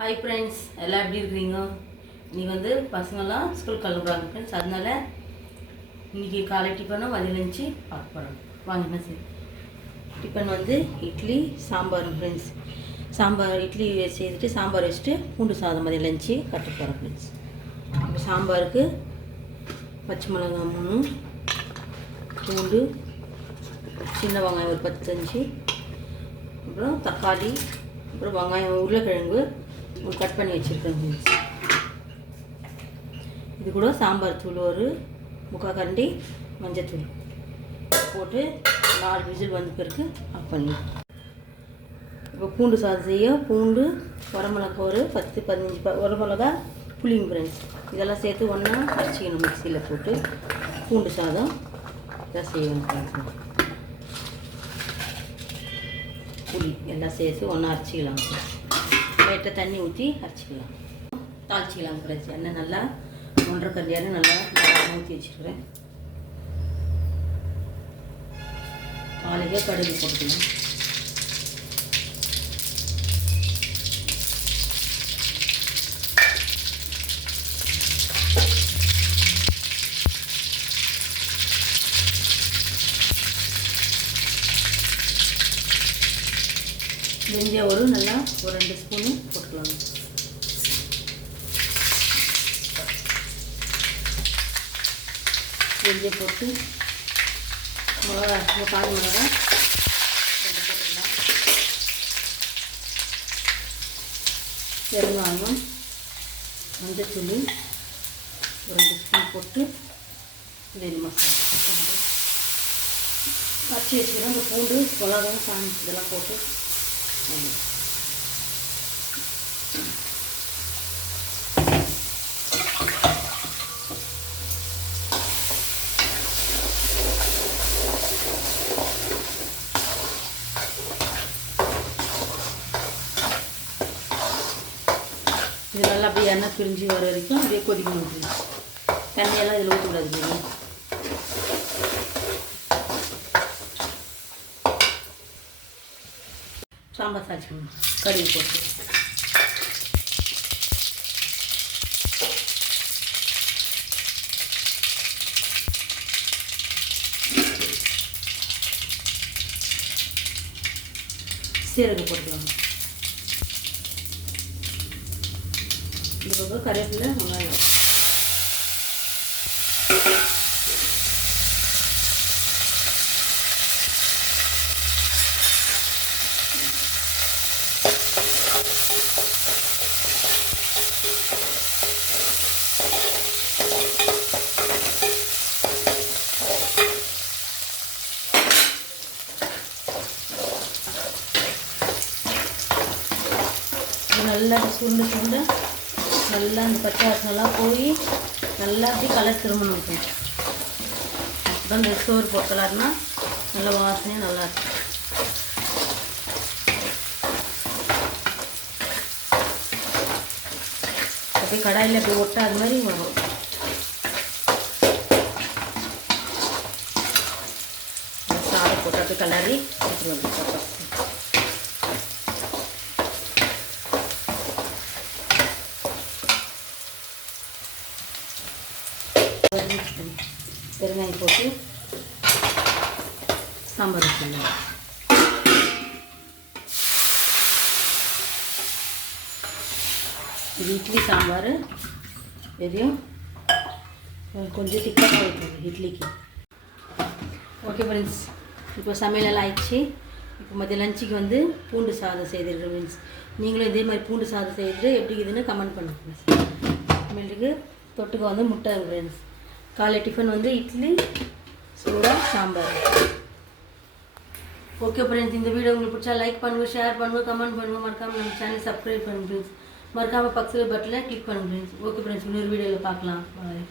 Hi friends, எல்லாம் எப்படி இருக்கிறீங்க? இன்றைக்கி வந்து பசங்கள்லாம் ஸ்கூல் கிளம்புறாங்க ஃப்ரெண்ட்ஸ். அதனால் இன்றைக்கி காலை டிஃபனும் மதியம் லஞ்சு பார்க்க போகிறோம். வாங்கினா சரி. டிஃபன் வந்து இட்லி சாம்பார் ஃப்ரெண்ட்ஸ். சாம்பார் இட்லி செய்துட்டு சாம்பார் வச்சுட்டு பூண்டு சாதம் மதியம் லஞ்சு கட்ட போகிறோம் ஃப்ரெண்ட்ஸ். இப்போ சாம்பாருக்கு பச்சை மிளகா 3, பூண்டு, சின்ன வெங்காயம் ஒரு 15, அப்புறம் தக்காளி, அப்புறம் வெங்காயம் உருளைக்கிழங்கு கட் பண்ணி வச்சுருக்கேன் ஃப்ரெண்ட்ஸ். இது கூட சாம்பார் தூள் ஒரு 3/4 கரண்டி, மஞ்சத்தூள் போட்டு 4 விசில் வந்த பிறகு ஆஃப் பண்ணி. இப்போ பூண்டு சாதம் செய்ய பூண்டு, வரமிளகா ஒரு 10-15 வரமிளகா, புளிங்க ஃப்ரெண்ட்ஸ். இதெல்லாம் சேர்த்து ஒன்றா அரைச்சிக்கணும். மிக்சியில் போட்டு பூண்டு சாதம் இதான் செய்யணும் ஃப்ரெண்ட்ஸ். புளி எல்லாம் சேர்த்து ஒன்றா அரைச்சிக்கலாம். லைட்டாக தண்ணி ஊற்றி அரைச்சிக்கலாம். தாளிச்சிக்கலாம் ஃப்ரெண்ட்ஸ். எண்ணெய் நல்லா 1.5 கரண்டி எண்ணெய் நல்லா ஊற்றி வச்சுருக்கிறேன். தாளிக்க கடுகு போட்டுக்கலாம். வெந்தயம் ஒரு நல்லா ஒரு 2 ஸ்பூனு போட்டுக்கலாம். வெந்தயம் போட்டு மிளகா, காய் மிளகா 2 போட்டுக்கலாம். பெருங்காயம், மஞ்சத்தூள் ஒரு 2 ஸ்பூன் போட்டு பிரியாணி மசாலா பச்சை வச்சுக்கிறோம். இந்த பூண்டு மிளகாய் சாமி இதெல்லாம் போட்டு இது நல்லா அப்படியே எண்ணெய் பிரிஞ்சு வர வரைக்கும் அப்படியே கொதிக்கணும். தண்ணியெல்லாம் இதில் ஊற்றக்கூடாது. சாம்பார் சாய்ச்சிக்கணும். கடுகு போட்டு சீரகம் போட்டுக்கலாம். இந்த பக்கம் கருவேப்பிலை, வெங்காயம் நல்லா சுண்டு சுண்டு நல்லா அந்த பச்சை வாசனெல்லாம் போய் நல்லா அப்படி கலர் திரும்பணும் இருக்கும். அப்புறம் இந்த சோறு போக்கலாருன்னா நல்லா வாசனையும் நல்லாயிருக்கும். அப்படியே கடாயில் அப்படி ஒட்டாத மாதிரி வரும். சாதம் போட்டு அப்படி கலரி எடுத்துட்டு பெருங்காயம் போட்டு சாம்பார் வச்சுக்கலாம். இது இட்லி சாம்பார் எதையும் கொஞ்சம் திக்காக வைக்கணும் இட்லிக்கு. ஓகே ஃப்ரெண்ட்ஸ், இப்போ சமையலெல்லாம் ஆயிடுச்சு. இப்போ மதிய லஞ்சுக்கு வந்து பூண்டு சாதம் செய்திருக்கேன் ஃப்ரெண்ட்ஸ். நீங்களும் இதே மாதிரி பூண்டு சாதம் செய்துட்டு எப்படி இருக்குதுன்னு கமெண்ட் பண்ணுங்க ஃப்ரெண்ட்ஸ். அப்புறமேட்டுக்கு தொட்டுக்க வந்து முட்டை ஃப்ரெண்ட்ஸ். காலை டிஃபன் வந்து இட்லி, சூடா சாம்பார். ஓகே ஃப்ரெண்ட்ஸ், இந்த வீடியோ உங்களுக்கு பிடிச்சா லைக் பண்ணுங்கள், ஷேர் பண்ணுங்கள், கமெண்ட் பண்ணுங்கள். மறக்காமல் நம்ம சேனல் சப்ஸ்கிரைப் பண்ணுங்கள் ஃப்ரெண்ட்ஸ். மறக்காமல் பக்கத்தில் பட்டனில் கிளிக் பண்ணுங்கள் ஃப்ரெண்ட்ஸ். ஓகே ஃப்ரெண்ட்ஸ், இன்னொரு வீடியோவில் பார்க்கலாம். பாய்.